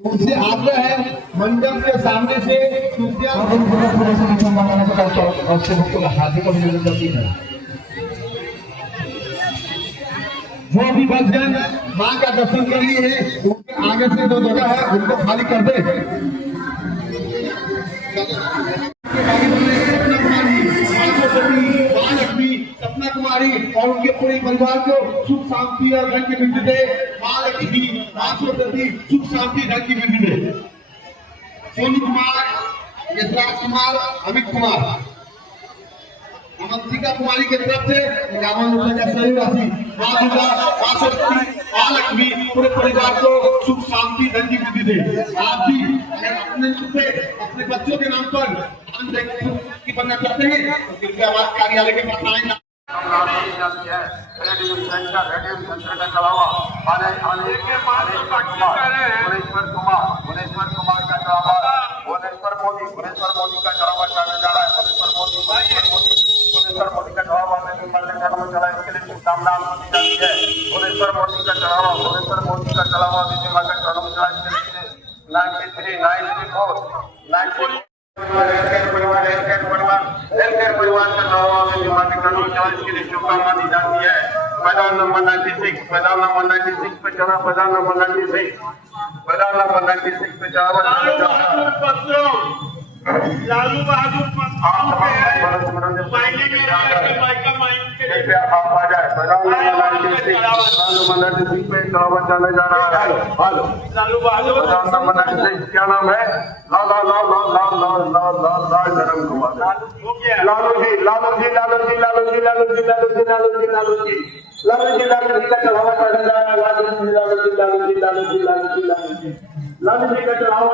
उनसे आग्रह है मंडप के सामने से हाथी का निवेदन करती है। जो भी भक्तजन माँ का दर्शन कर लिए हैं उनके आगे से जो जगह है उनको खाली कर दे। सपना कुमारी और उनके पूरे परिवार को सुख शांति और धन की वृद्धि दे। माँ लक्ष्मी माँ सरस्वती सुख शांति धन की वृद्धि दे। सोनू कुमार, यशराज कुमार, अमित कुमार, अवंतिका कुमारी की तरफ से 51 रुपए का सहयोग राशि। माँ दुर्गा माँ सरस्वती माँ लक्ष्मी पूरे परिवार को सुख शांति धन की वृद्धि दे। आप भी अपने बच्चों के नाम पर की बनना चाहते हैं तो कृपया हमारे कार्यालय के पास आएंगे। भुवनेश्वर मोदी का चढ़ावा चढ़ाने जा रहा है। भुवनेश्वर मोदी का चढ़ावा चला, इसके लिए शुभकामनाएं दी जाती है। भुवनेश्वर मोदी का चढ़ावा दीदी माँ का चढ़ावा चला, इसके लिए 93, 94, 94 परिवार का चढ़ावा दीदी माँ के चढ़ावा चला, इसके लिए शुभकामनाएं दी जाती है। मैदान नंबर 96 पे चढ़ा, मैदान नंबर 96 पे चढ़ावा लालू बहादुर क्या नाम है? धर्म कुमार। लालू जी का चढ़ावा चढ़ने जा रहा है। लालू जी का चढ़ावा